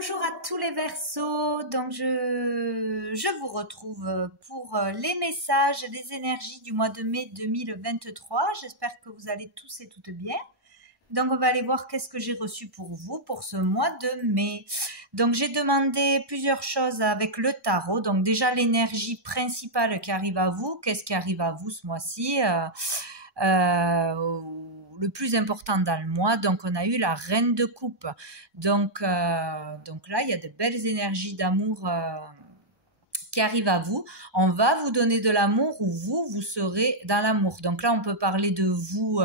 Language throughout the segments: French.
Bonjour à tous les Verseaux, donc je vous retrouve pour les messages, les énergies du mois de mai 2023. J'espère que vous allez tous et toutes bien. Donc on va aller voir qu'est-ce que j'ai reçu pour vous pour ce mois de mai. Donc j'ai demandé plusieurs choses avec le tarot. Donc déjà l'énergie principale qui arrive à vous, qu'est-ce qui arrive à vous ce mois-ci le plus important dans le mois. Donc on a eu la reine de coupe. Donc là il y a de belles énergies d'amour qui arrivent à vous. On va vous donner de l'amour ou vous serez dans l'amour. Donc là on peut parler de vous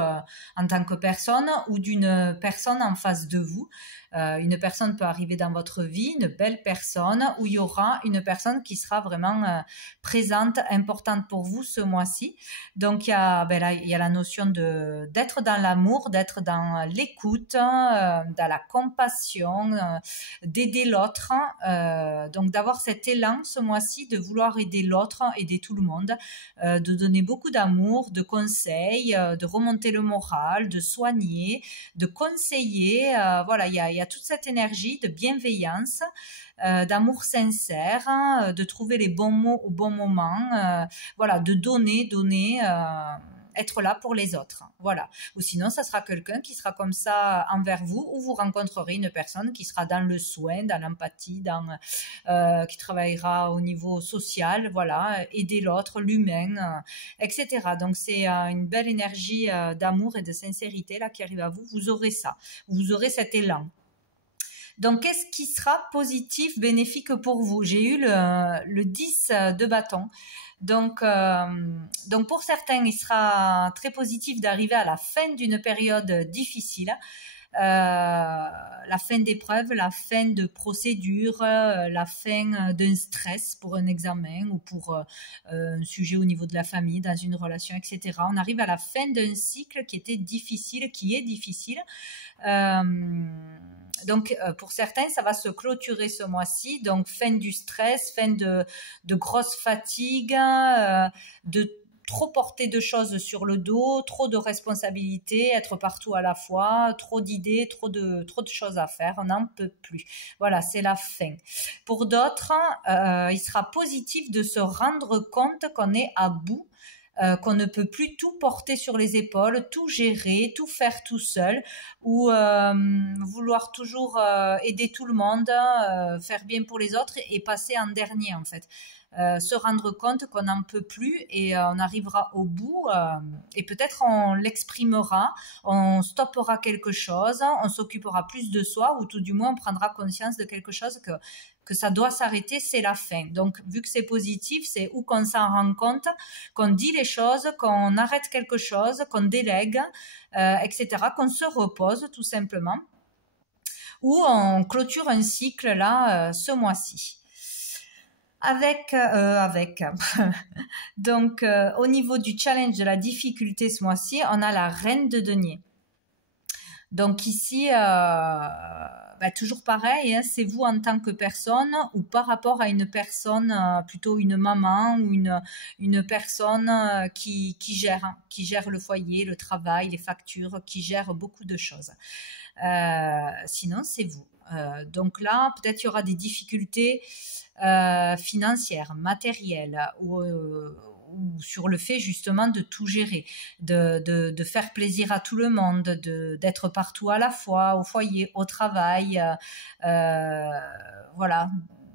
en tant que personne ou d'une personne en face de vous. Une personne peut arriver dans votre vie, une belle personne, où il y aura une personne qui sera vraiment présente, importante pour vous ce mois-ci. Donc il y a la notion d'être dans l'amour, d'être dans l'écoute, dans la compassion, d'aider l'autre. Donc d'avoir cet élan ce mois-ci, de vouloir aider l'autre, aider tout le monde, de donner beaucoup d'amour, de conseils, de remonter le moral, de soigner, de conseiller. Voilà, il y a toute cette énergie de bienveillance, d'amour sincère, de trouver les bons mots au bon moment, voilà, de donner, être là pour les autres, voilà. Ou sinon, ça sera quelqu'un qui sera comme ça envers vous, ou vous rencontrerez une personne qui sera dans le soin, dans l'empathie, qui travaillera au niveau social, voilà, aider l'autre, l'humain, etc. Donc c'est une belle énergie d'amour et de sincérité là qui arrive à vous. Vous aurez ça, vous aurez cet élan. Donc, qu'est-ce qui sera positif, bénéfique pour vous? J'ai eu le 10 de bâton. Donc pour certains, il sera très positif d'arriver à la fin d'une période difficile, la fin d'épreuve, la fin de procédure, la fin d'un stress pour un examen ou pour un sujet au niveau de la famille, dans une relation, etc. On arrive à la fin d'un cycle qui était difficile, qui est difficile. Donc, pour certains, ça va se clôturer ce mois-ci. Donc, fin du stress, fin de grosse fatigue, de trop porter de choses sur le dos, trop de responsabilités, être partout à la fois, trop d'idées, trop de choses à faire. On n'en peut plus. Voilà, c'est la fin. Pour d'autres, il sera positif de se rendre compte qu'on est à bout. Qu'on ne peut plus tout porter sur les épaules, tout gérer, tout faire tout seul, ou vouloir toujours aider tout le monde, faire bien pour les autres et passer en dernier en fait. Se rendre compte qu'on n'en peut plus et on arrivera au bout et peut-être on l'exprimera, on stoppera quelque chose, on s'occupera plus de soi ou tout du moins on prendra conscience de quelque chose que ça doit s'arrêter, c'est la fin. Donc, vu que c'est positif, c'est où qu'on s'en rend compte, qu'on dit les choses, qu'on arrête quelque chose, qu'on délègue, etc., qu'on se repose tout simplement, ou on clôture un cycle là ce mois-ci. Donc, au niveau du challenge de la difficulté ce mois-ci, on a la reine de denier. Donc ici, toujours pareil, hein, c'est vous en tant que personne ou par rapport à une personne, plutôt une maman ou une personne qui gère le foyer, le travail, les factures, qui gère beaucoup de choses. Sinon, c'est vous. Donc là, peut-être il y aura des difficultés financières, matérielles ou sur le fait justement de tout gérer, de faire plaisir à tout le monde, d'être partout à la fois, au foyer, au travail, voilà,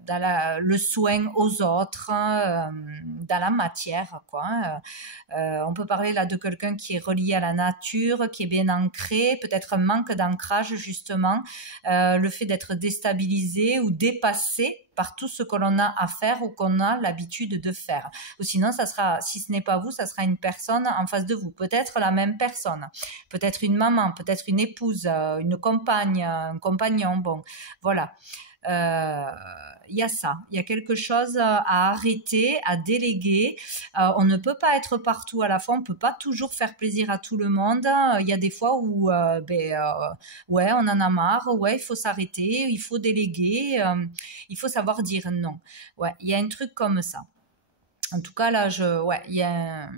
dans le soin aux autres, dans la matière, quoi. On peut parler là de quelqu'un qui est relié à la nature, qui est bien ancré, peut-être un manque d'ancrage justement, le fait d'être déstabilisé ou dépassé par tout ce que l'on a à faire ou qu'on a l'habitude de faire. Ou sinon, ça sera, si ce n'est pas vous, ça sera une personne en face de vous. Peut-être la même personne, peut-être une maman, peut-être une épouse, une compagne, un compagnon. Bon, voilà. Il y a ça, il y a quelque chose à arrêter, à déléguer. On ne peut pas être partout à la fois, on peut pas toujours faire plaisir à tout le monde. Il y a des fois où ouais, on en a marre, ouais, il faut s'arrêter, il faut déléguer, il faut savoir dire non. Ouais, il y a un truc comme ça. En tout cas là, il y a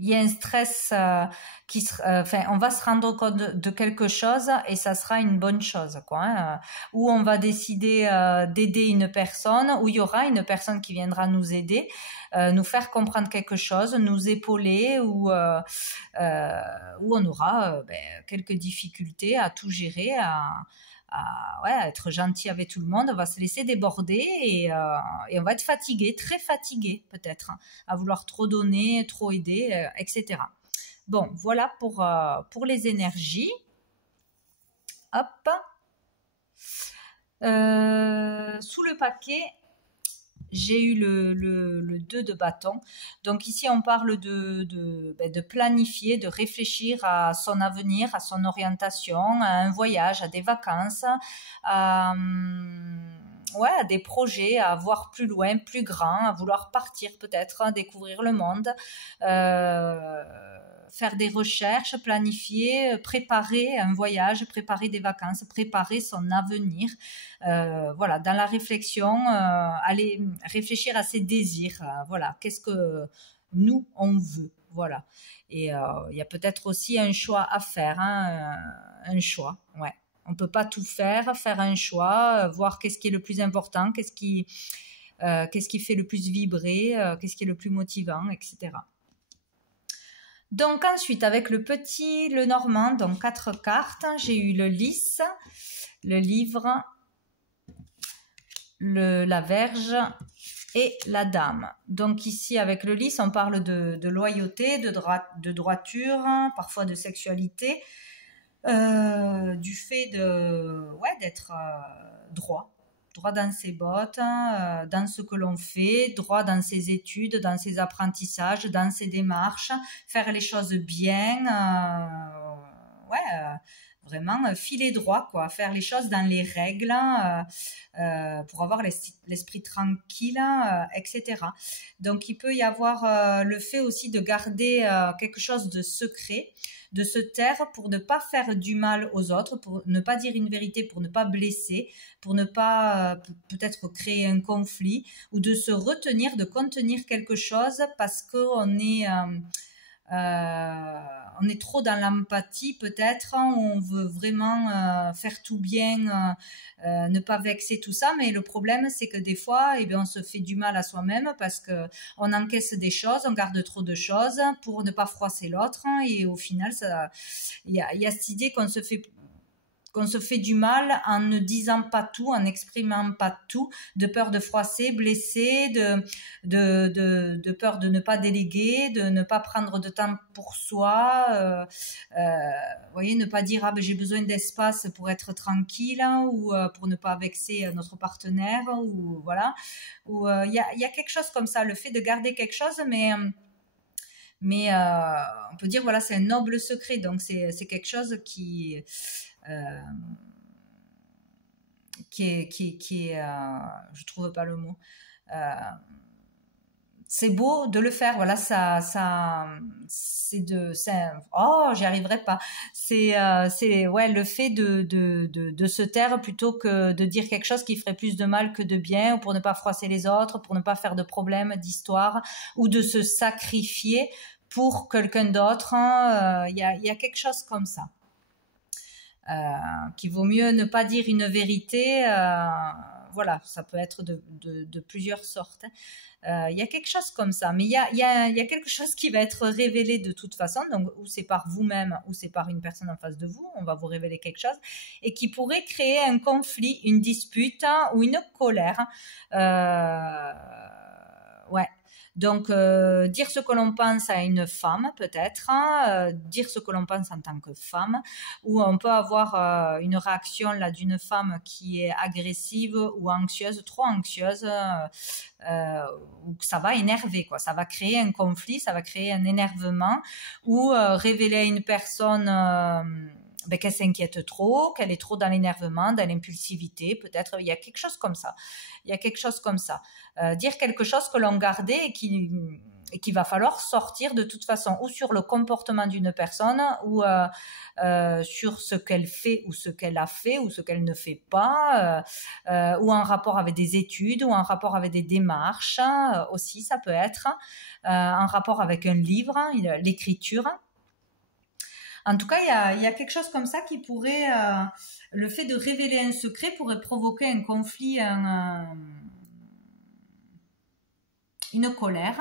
il y a un stress enfin, on va se rendre compte de quelque chose et ça sera une bonne chose, quoi. Hein, où on va décider d'aider une personne, où il y aura une personne qui viendra nous aider, nous faire comprendre quelque chose, nous épauler, où on aura quelques difficultés à tout gérer, à être gentil avec tout le monde, on va se laisser déborder et on va être fatigué, très fatigué peut-être, hein, à vouloir trop donner, trop aider, etc. Bon, voilà pour les énergies. Hop. Sous le paquet, j'ai eu le 2 de bâton. Donc ici, on parle de planifier, de réfléchir à son avenir, à son orientation, à un voyage, à des vacances, à des projets, à voir plus loin, plus grand, à vouloir partir peut-être, découvrir le monde, faire des recherches, planifier, préparer un voyage, préparer des vacances, préparer son avenir. Voilà, dans la réflexion, aller réfléchir à ses désirs. Voilà, qu'est-ce que nous on veut. Voilà. Et il y a peut-être aussi un choix à faire, hein, un choix. Ouais. On peut pas tout faire un choix, voir qu'est-ce qui est le plus important, qu'est-ce qui fait le plus vibrer, qu'est-ce qui est le plus motivant, etc. Donc ensuite, avec le normand, donc 4 cartes, j'ai eu le lys, le livre, la verge et la dame. Donc ici, avec le lys, on parle de loyauté, de droiture, parfois de sexualité, du fait d'être droit dans ses bottes, dans ce que l'on fait, droit dans ses études, dans ses apprentissages, dans ses démarches, faire les choses bien, vraiment filer droit, quoi, faire les choses dans les règles, pour avoir l'esprit tranquille, etc. Donc il peut y avoir le fait aussi de garder quelque chose de secret, de se taire pour ne pas faire du mal aux autres, pour ne pas dire une vérité, pour ne pas blesser, pour ne pas peut-être créer un conflit, ou de se retenir, de contenir quelque chose parce qu'on est trop dans l'empathie peut-être, on veut vraiment faire tout bien, ne pas vexer tout ça, mais le problème c'est que des fois on se fait du mal à soi-même parce que on encaisse des choses, on garde trop de choses pour ne pas froisser l'autre, et au final il y a cette idée qu'on se fait du mal en ne disant pas tout, en n'exprimant pas tout, de peur de froisser, blesser, de peur de ne pas déléguer, de ne pas prendre de temps pour soi, vous voyez, ne pas dire j'ai besoin d'espace pour être tranquille, ou pour ne pas vexer notre partenaire, ou voilà, ou il y a quelque chose comme ça, le fait de garder quelque chose, mais on peut dire voilà, c'est un noble secret, donc c'est quelque chose qui est je trouve pas le mot, c'est beau de le faire, voilà, j'y arriverai pas, c'est le fait de se taire plutôt que de dire quelque chose qui ferait plus de mal que de bien, ou pour ne pas froisser les autres, pour ne pas faire de problèmes, d'histoire, ou de se sacrifier pour quelqu'un d'autre, il y a quelque chose comme ça. Qu'il vaut mieux ne pas dire une vérité, voilà, ça peut être de plusieurs sortes. Il y a quelque chose comme ça, mais il y a quelque chose qui va être révélé de toute façon, donc ou c'est par vous-même ou c'est par une personne en face de vous, on va vous révéler quelque chose, et qui pourrait créer un conflit, une dispute, ou une colère. Donc, dire ce que l'on pense à une femme, peut-être, dire ce que l'on pense en tant que femme, ou on peut avoir une réaction là d'une femme qui est agressive ou anxieuse, trop anxieuse, ou que ça va énerver, quoi. Ça va créer un conflit, ça va créer un énervement, ou révéler à une personne qu'elle s'inquiète trop, qu'elle est trop dans l'énervement, dans l'impulsivité, peut-être. Il y a quelque chose comme ça. Dire quelque chose que l'on gardait et qui qu'il va falloir sortir de toute façon, ou sur le comportement d'une personne, ou sur ce qu'elle fait, ou ce qu'elle a fait, ou ce qu'elle ne fait pas, ou en rapport avec des études, ou en rapport avec des démarches, aussi ça peut être, en rapport avec un livre, l'écriture. En tout cas, il y a quelque chose comme ça qui pourrait, le fait de révéler un secret pourrait provoquer un conflit, une colère.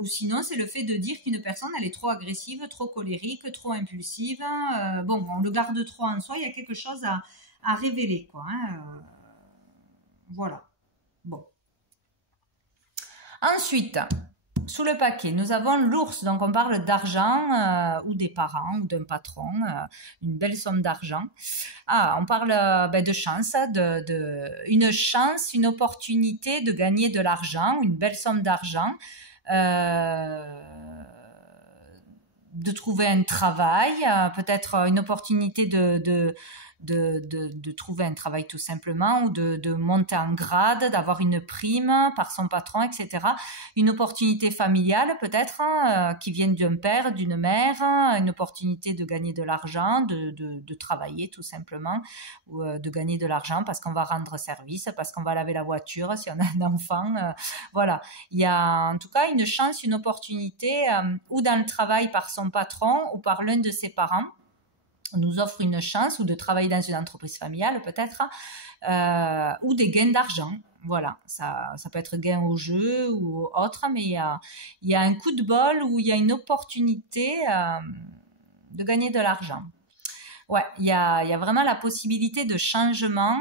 Ou sinon, c'est le fait de dire qu'une personne, elle est trop agressive, trop colérique, trop impulsive. Bon, on le garde trop en soi, il y a quelque chose à révéler, quoi. Voilà. Bon. Ensuite, sous le paquet, nous avons l'ours, donc on parle d'argent ou des parents ou d'un patron, une belle somme d'argent. On parle de chance, une chance, une opportunité de gagner de l'argent, une belle somme d'argent, de trouver un travail, peut-être une opportunité de trouver un travail tout simplement, ou de monter en grade, d'avoir une prime par son patron, etc. Une opportunité familiale peut-être, qui vienne d'un père, d'une mère, une opportunité de gagner de l'argent, de travailler tout simplement, ou de gagner de l'argent parce qu'on va rendre service, parce qu'on va laver la voiture si on a un enfant. Voilà, il y a en tout cas une chance, une opportunité, ou dans le travail par son patron ou par l'un de ses parents, nous offre une chance, ou de travailler dans une entreprise familiale peut-être, ou des gains d'argent. Voilà, ça peut être gain au jeu ou autre, mais il y a un coup de bol où il y a une opportunité de gagner de l'argent. Ouais, il y a vraiment la possibilité de changement.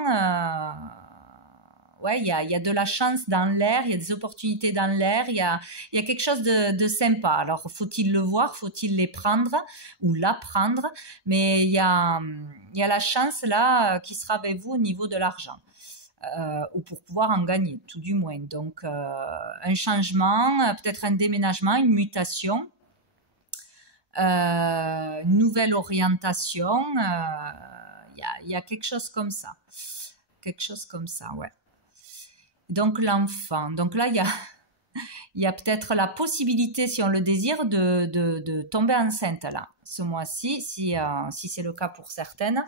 Ouais, il y a de la chance dans l'air, il y a des opportunités dans l'air, il y a quelque chose de sympa. Alors, faut-il le voir, faut-il les prendre ou l'apprendre, mais il y a la chance là qui sera avec vous au niveau de l'argent, ou pour pouvoir en gagner, tout du moins. Donc, un changement, peut-être un déménagement, une mutation, une nouvelle orientation, il y a quelque chose comme ça. Quelque chose comme ça, ouais. Donc l'enfant, donc là il y a peut-être la possibilité, si on le désire, de tomber enceinte là, ce mois-ci, si c'est le cas pour certaines.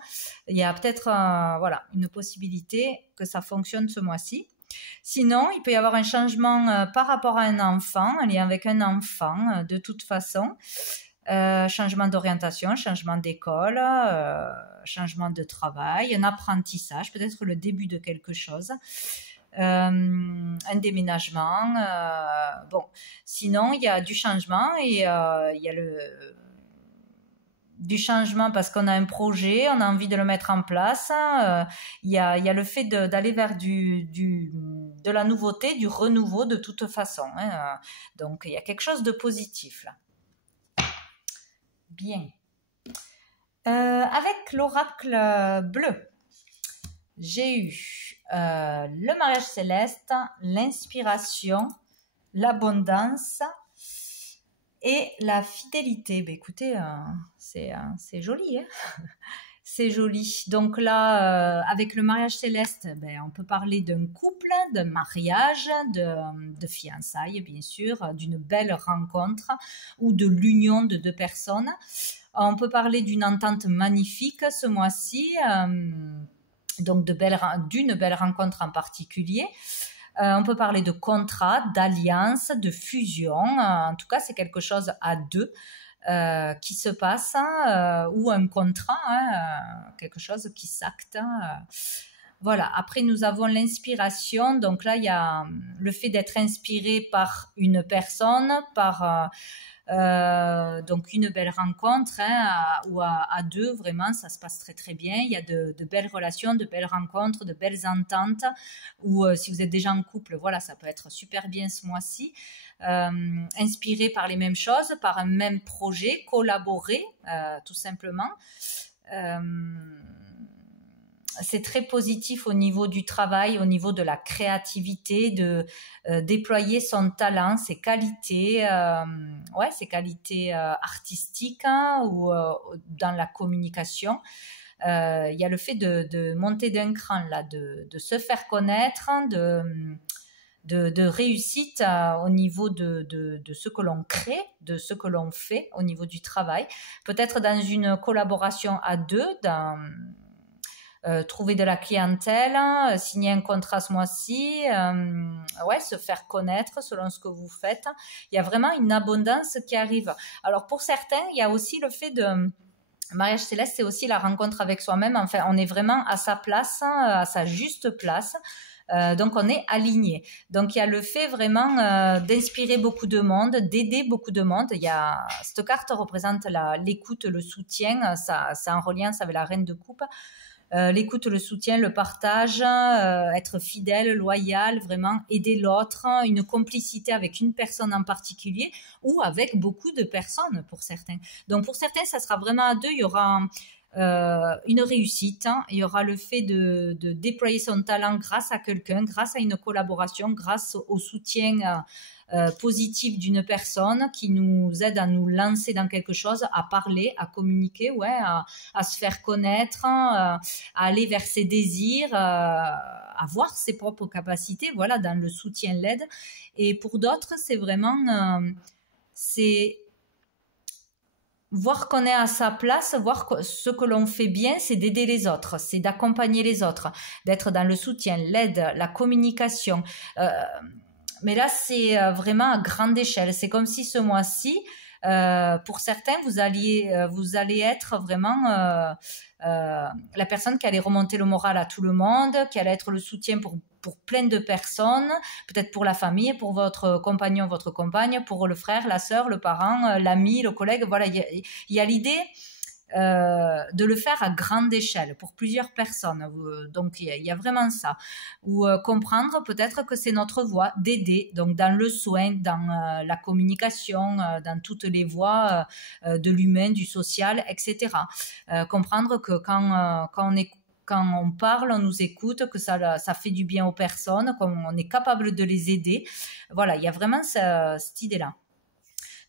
Il y a peut-être voilà, une possibilité que ça fonctionne ce mois-ci. Sinon, il peut y avoir un changement par rapport à un enfant, un lien avec un enfant, de toute façon. Changement d'orientation, changement d'école, changement de travail, un apprentissage, peut-être le début de quelque chose. Un déménagement, bon, sinon il y a du changement, et il y a du changement parce qu'on a un projet, on a envie de le mettre en place, il y a le fait d'aller vers de la nouveauté, du renouveau de toute façon, donc il y a quelque chose de positif là. Bien. Avec l'oracle bleu, j'ai eu le mariage céleste, l'inspiration, l'abondance et la fidélité. Ben écoutez, c'est joli, hein. C'est joli. Donc là, avec le mariage céleste, ben, on peut parler d'un couple, d'un mariage, de fiançailles, bien sûr, d'une belle rencontre ou de l'union de deux personnes. On peut parler d'une entente magnifique ce mois-ci, donc d'une belle rencontre en particulier. On peut parler de contrat, d'alliance, de fusion. En tout cas, c'est quelque chose à deux qui se passe, ou un contrat, quelque chose qui s'acte. Voilà. Après, nous avons l'inspiration. Donc là, il y a le fait d'être inspiré par une personne, par donc une belle rencontre, ou à deux, vraiment, ça se passe très très bien. Il y a de belles relations, de belles rencontres, de belles ententes, ou si vous êtes déjà en couple, voilà, ça peut être super bien ce mois-ci. Inspiré par les mêmes choses, par un même projet, collaborer, tout simplement. C'est très positif au niveau du travail, au niveau de la créativité, de déployer son talent, ses qualités, ses qualités artistiques, ou dans la communication. Il y a le fait de monter d'un cran là, de se faire connaître, de réussite au niveau de ce que l'on crée, de ce que l'on fait au niveau du travail. Peut-être dans une collaboration à deux, trouver de la clientèle, signer un contrat ce mois-ci, ouais, se faire connaître selon ce que vous faites. Il y a vraiment une abondance qui arrive. Alors pour certains, il y a aussi le fait de... Mariage céleste, c'est aussi la rencontre avec soi-même. Enfin, on est vraiment à sa place, à sa juste place. Donc on est aligné. Donc il y a le fait vraiment d'inspirer beaucoup de monde, d'aider beaucoup de monde. Il y a cette carte représente l'écoute, le soutien. Ça, c'est en reliance avec la reine de coupe. L'écoute, le soutien, le partage, être fidèle, loyal, vraiment aider l'autre, une complicité avec une personne en particulier ou avec beaucoup de personnes pour certains. Donc pour certains, ça sera vraiment à deux. Il y aura une réussite, hein. Il y aura le fait de déployer son talent grâce à quelqu'un, grâce à une collaboration, grâce au soutien positif d'une personne qui nous aide à nous lancer dans quelque chose, à parler, à communiquer, ouais, à se faire connaître, à aller vers ses désirs, à voir ses propres capacités, voilà, dans le soutien, l'aide. Et pour d'autres, c'est vraiment c'est voir qu'on est à sa place, voir ce que l'on fait bien, c'est d'aider les autres, c'est d'accompagner les autres, d'être dans le soutien, l'aide, la communication. Mais là, c'est vraiment à grande échelle. C'est comme si ce mois-ci, pour certains, vous allez être vraiment la personne qui allait remonter le moral à tout le monde, qui allait être le soutien pour plein de personnes, peut-être pour la famille, pour votre compagnon, votre compagne, pour le frère, la sœur, le parent, l'ami, le collègue. Voilà, il y a l'idée de le faire à grande échelle pour plusieurs personnes. Donc il y a vraiment ça. Ou comprendre peut-être que c'est notre voie d'aider, donc dans le soin, dans la communication, dans toutes les voies de l'humain, du social, etc. Comprendre que quand on parle, on nous écoute, que ça fait du bien aux personnes, qu'on est capable de les aider. Voilà, il y a vraiment cette idée-là.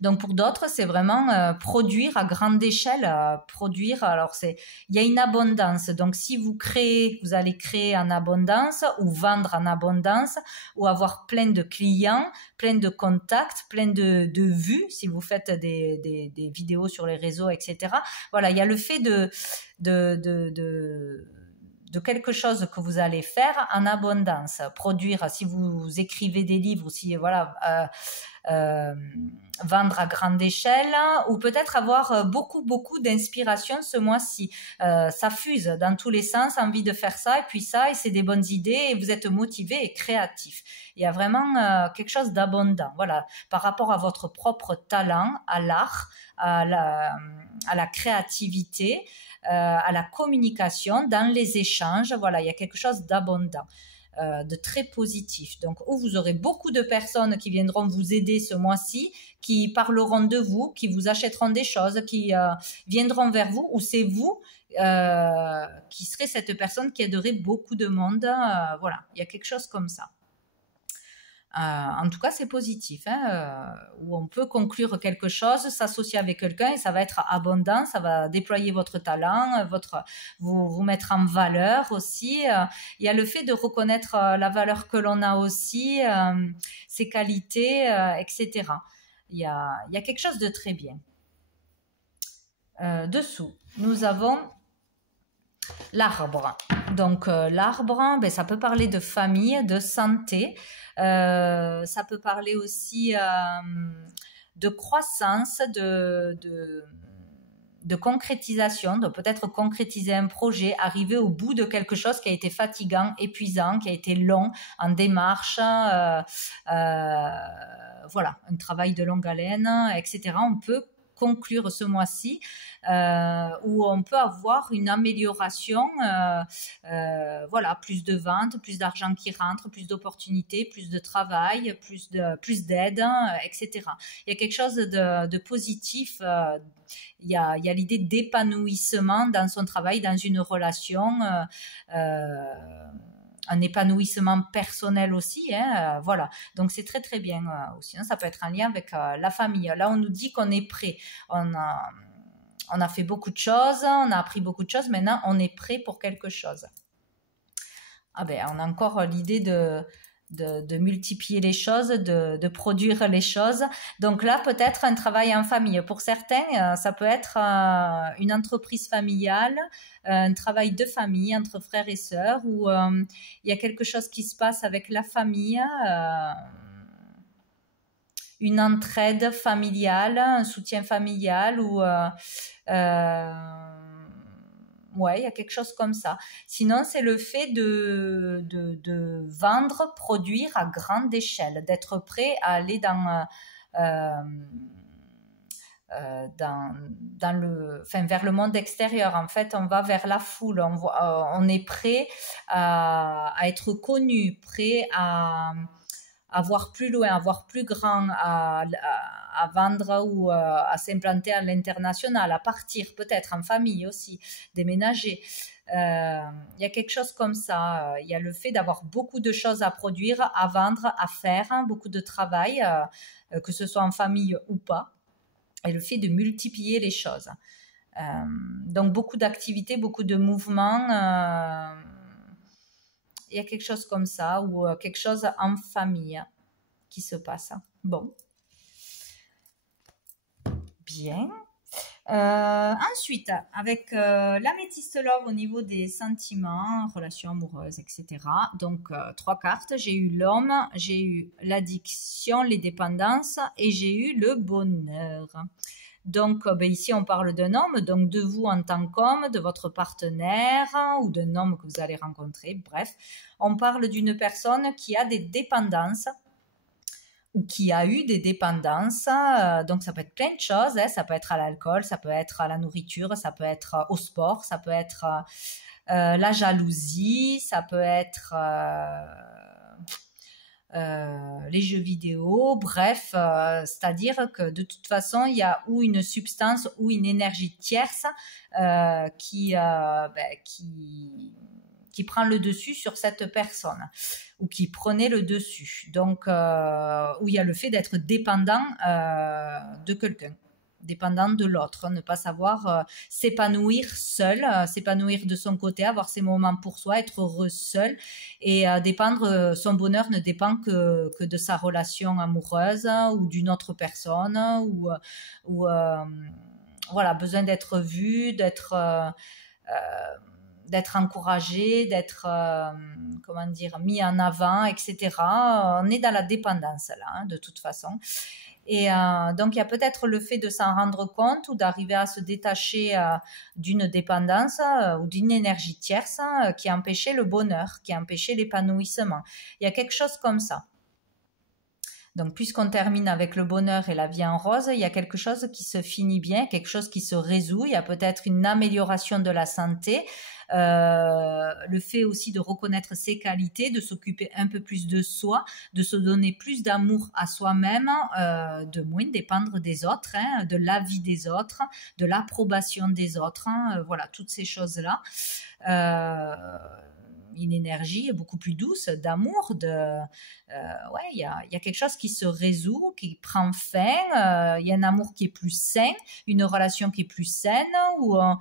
Donc pour d'autres, c'est vraiment produire à grande échelle, produire. Alors il y a une abondance. Donc si vous créez, vous allez créer en abondance ou vendre en abondance ou avoir plein de clients, plein de contacts, plein de vues. Si vous faites des vidéos sur les réseaux, etc. Voilà, il y a le fait de quelque chose que vous allez faire en abondance, produire. Si vous écrivez des livres, si voilà. Vendre à grande échelle ou peut-être avoir beaucoup d'inspiration ce mois-ci. Ça fuse dans tous les sens, envie de faire ça et c'est des bonnes idées et vous êtes motivé et créatif. Il y a vraiment quelque chose d'abondant, voilà, par rapport à votre propre talent, à l'art, à la créativité, à la communication, dans les échanges, voilà, il y a quelque chose d'abondant. De très positif. Donc, où vous aurez beaucoup de personnes qui viendront vous aider ce mois-ci, qui parleront de vous, qui vous achèteront des choses, qui viendront vers vous, ou c'est vous qui serez cette personne qui aiderait beaucoup de monde. Voilà, il y a quelque chose comme ça. En tout cas, c'est positif, hein, où on peut conclure quelque chose, s'associer avec quelqu'un et ça va être abondant, ça va déployer votre talent, vous mettre en valeur aussi. Il y a le fait de reconnaître la valeur que l'on a aussi, ses qualités, etc. Il y a quelque chose de très bien. Dessous, nous avons l'arbre. Donc l'arbre, ben, ça peut parler de famille, de santé. Ça peut parler aussi de croissance, de concrétisation, de peut-être concrétiser un projet, arriver au bout de quelque chose qui a été fatigant, épuisant, qui a été long, en démarche, voilà, un travail de longue haleine, etc. On peut conclure ce mois-ci où on peut avoir une amélioration, voilà, plus de ventes, plus d'argent qui rentre, plus d'opportunités, plus de travail, plus d'aide, etc. Il y a quelque chose de positif. Il y a l'idée d'épanouissement dans son travail, dans une relation. Un épanouissement personnel aussi, hein, voilà. Donc c'est très très bien aussi. Hein, ça peut être en lien avec la famille. Là, on nous dit qu'on est prêt. On a fait beaucoup de choses, on a appris beaucoup de choses. Maintenant, on est prêt pour quelque chose. Ah ben, on a encore l'idée de multiplier les choses, de produire les choses. Donc là, peut-être un travail en famille. Pour certains, ça peut être une entreprise familiale, un travail de famille entre frères et sœurs, où il y a quelque chose qui se passe avec la famille, une entraide familiale, un soutien familial, ou ouais, il y a quelque chose comme ça. Sinon, c'est le fait de vendre, produire à grande échelle, d'être prêt à aller vers le monde extérieur. En fait, on va vers la foule, on est prêt à être connu, prêt à voir plus loin, à voir plus grand, à vendre ou à s'implanter à l'international, à partir peut-être en famille aussi, déménager. Il y a quelque chose comme ça. Il y a le fait d'avoir beaucoup de choses à produire, à vendre, à faire, beaucoup de travail, que ce soit en famille ou pas, et le fait de multiplier les choses. Donc beaucoup d'activités, beaucoup de mouvements. Il y a quelque chose comme ça, ou quelque chose en famille qui se passe. Bon. Bien. Ensuite, avec l'améthyste love au niveau des sentiments, relations amoureuses, etc. Donc, 3 cartes. J'ai eu l'homme, j'ai eu l'addiction, les dépendances, et j'ai eu le bonheur. Donc, ici, on parle d'un homme, donc de vous en tant qu'homme, de votre partenaire ou d'un homme que vous allez rencontrer. Bref, on parle d'une personne qui a des dépendances ou qui a eu des dépendances. Donc, ça peut être plein de choses. Ça peut être à l'alcool, ça peut être à la nourriture, ça peut être au sport, ça peut être la jalousie, ça peut être les jeux vidéo, bref, c'est-à-dire que de toute façon, il y a ou une substance ou une énergie tierce qui prend le dessus sur cette personne, ou qui prenait le dessus. Donc, où il y a le fait d'être dépendant de quelqu'un, dépendant de l'autre, ne pas savoir s'épanouir seul, s'épanouir de son côté, avoir ses moments pour soi, être heureux seul, et son bonheur ne dépend que de sa relation amoureuse ou d'une autre personne, ou voilà, besoin d'être vu, d'être encouragé, d'être mis en avant, etc. On est dans la dépendance là, de toute façon. Et donc, il y a peut-être le fait de s'en rendre compte ou d'arriver à se détacher d'une dépendance ou d'une énergie tierce qui empêchait le bonheur, qui empêchait l'épanouissement. Il y a quelque chose comme ça. Donc, puisqu'on termine avec le bonheur et la vie en rose, il y a quelque chose qui se finit bien, quelque chose qui se résout. Il y a peut-être une amélioration de la santé, le fait aussi de reconnaître ses qualités, de s'occuper un peu plus de soi, de se donner plus d'amour à soi-même, de moins dépendre des autres, de l'avis des autres, de l'approbation des autres, voilà, toutes ces choses-là. Une énergie beaucoup plus douce, d'amour, il y a quelque chose qui se résout, qui prend fin, il y a un amour qui est plus sain, une relation qui est plus saine, où on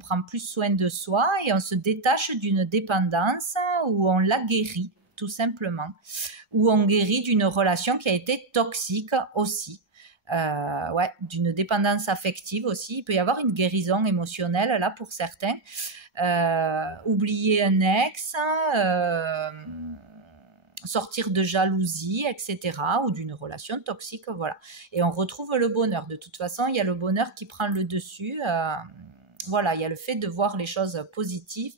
prend plus soin de soi et on se détache d'une dépendance, où on la guérit tout simplement, où on guérit d'une relation qui a été toxique aussi. D'une dépendance affective aussi. Il peut y avoir une guérison émotionnelle là pour certains. Oublier un ex, sortir de jalousie, etc., ou d'une relation toxique, voilà. Et on retrouve le bonheur. De toute façon, il y a le bonheur qui prend le dessus. Voilà, il y a le fait de voir les choses positives,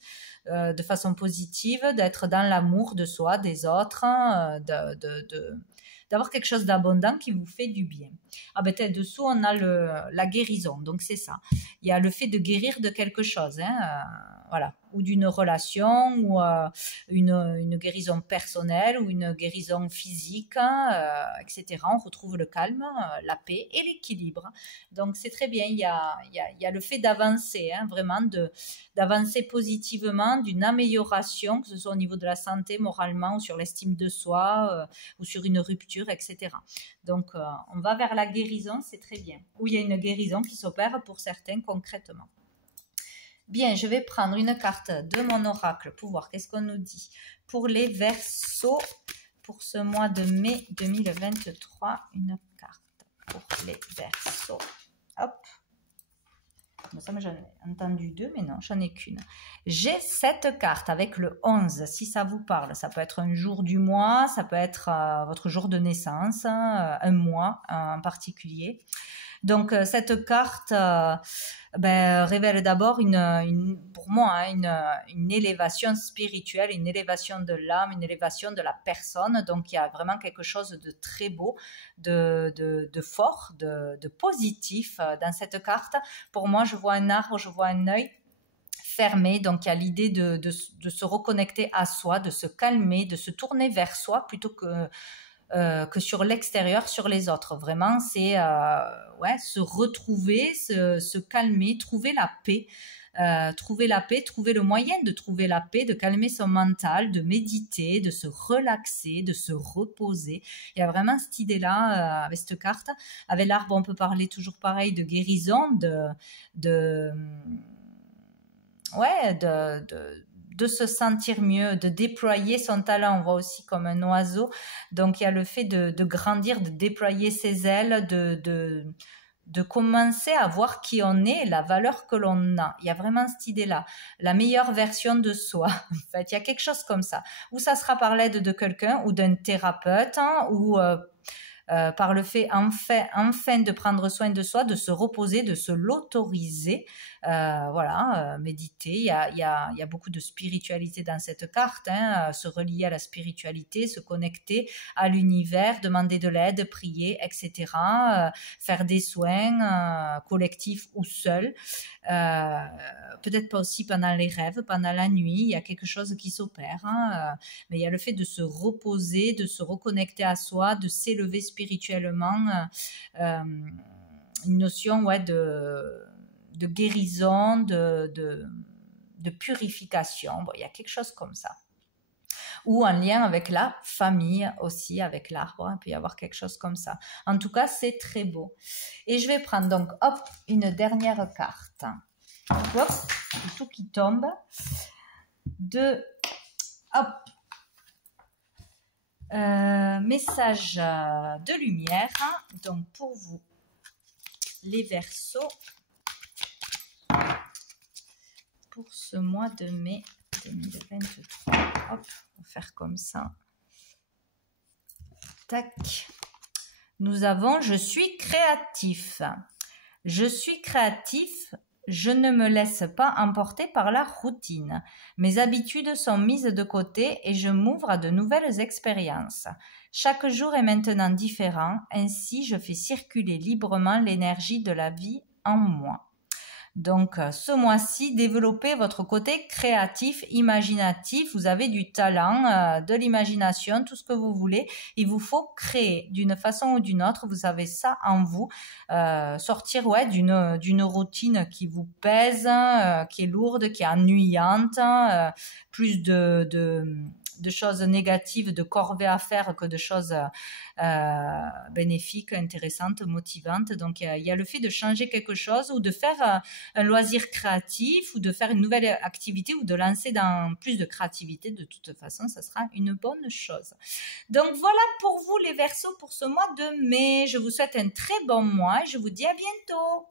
de façon positive, d'être dans l'amour de soi, des autres, d'avoir quelque chose d'abondant qui vous fait du bien. Dessous, on a la guérison, donc c'est ça. Il y a le fait de guérir de quelque chose, voilà, ou d'une relation, ou une guérison personnelle, ou une guérison physique, etc. On retrouve le calme, la paix et l'équilibre. Donc c'est très bien, il y a le fait d'avancer, vraiment d'avancer positivement, d'une amélioration, que ce soit au niveau de la santé, moralement, ou sur l'estime de soi, ou sur une rupture, etc. Donc on va vers la guérison, c'est très bien. Ou il y a une guérison qui s'opère pour certains concrètement. Bien, je vais prendre une carte de mon oracle pour voir qu'est-ce qu'on nous dit pour les Verseaux pour ce mois de mai 2023. Une carte pour les Verseaux. Hop. Ça, j'en ai entendu deux, mais non, j'en ai qu'une. J'ai cette carte avec le 11, si ça vous parle. Ça peut être un jour du mois, ça peut être votre jour de naissance, un mois en particulier. Donc, cette carte révèle d'abord pour moi, une élévation spirituelle, une élévation de l'âme, une élévation de la personne. Donc, il y a vraiment quelque chose de très beau, de fort, de positif dans cette carte. Pour moi, je vois un arbre, je vois un œil fermé, donc il y a l'idée de se reconnecter à soi, de se calmer, de se tourner vers soi plutôt que sur l'extérieur, sur les autres. Vraiment, c'est se retrouver, se calmer, trouver la paix. Trouver le moyen de trouver la paix, de calmer son mental, de méditer, de se relaxer, de se reposer. Il y a vraiment cette idée-là avec cette carte. Avec l'arbre, on peut parler toujours pareil de guérison, de se sentir mieux, de déployer son talent. On voit aussi comme un oiseau. Donc, il y a le fait de grandir, de déployer ses ailes, de commencer à voir qui on est, la valeur que l'on a. Il y a vraiment cette idée-là. La meilleure version de soi. En fait, il y a quelque chose comme ça. Ou ça sera par l'aide de quelqu'un ou d'un thérapeute, ou par le fait enfin de prendre soin de soi, de se reposer, de se l'autoriser. Méditer. Il y a beaucoup de spiritualité dans cette carte, se relier à la spiritualité, se connecter à l'univers, demander de l'aide, prier, etc. Faire des soins collectifs ou seuls. Peut-être pas aussi pendant les rêves, pendant la nuit, il y a quelque chose qui s'opère, mais il y a le fait de se reposer, de se reconnecter à soi, de s'élever spirituellement, une notion de guérison, de purification. Bon, il y a quelque chose comme ça. Ou en lien avec la famille aussi, avec l'arbre, il peut y avoir quelque chose comme ça. En tout cas, c'est très beau. Et je vais prendre donc, une dernière carte. Hop, tout qui tombe. Message de lumière. Donc, pour vous, les Verseaux, pour ce mois de mai 2023. Hop, on va faire comme ça. Tac. Nous avons « Je suis créatif ». Je suis créatif, je ne me laisse pas emporter par la routine. Mes habitudes sont mises de côté et je m'ouvre à de nouvelles expériences. Chaque jour est maintenant différent, ainsi je fais circuler librement l'énergie de la vie en moi. Donc, ce mois-ci, développez votre côté créatif, imaginatif. Vous avez du talent, de l'imagination, tout ce que vous voulez. Il vous faut créer d'une façon ou d'une autre. Vous avez ça en vous. Sortir d'une routine qui vous pèse, qui est lourde, qui est ennuyante, plus de choses négatives, de corvées à faire que de choses bénéfiques, intéressantes, motivantes. Donc, il y a le fait de changer quelque chose ou de faire un loisir créatif ou de faire une nouvelle activité ou de lancer dans plus de créativité. De toute façon, ça sera une bonne chose. Donc, voilà pour vous les Verseaux pour ce mois de mai. Je vous souhaite un très bon mois et je vous dis à bientôt.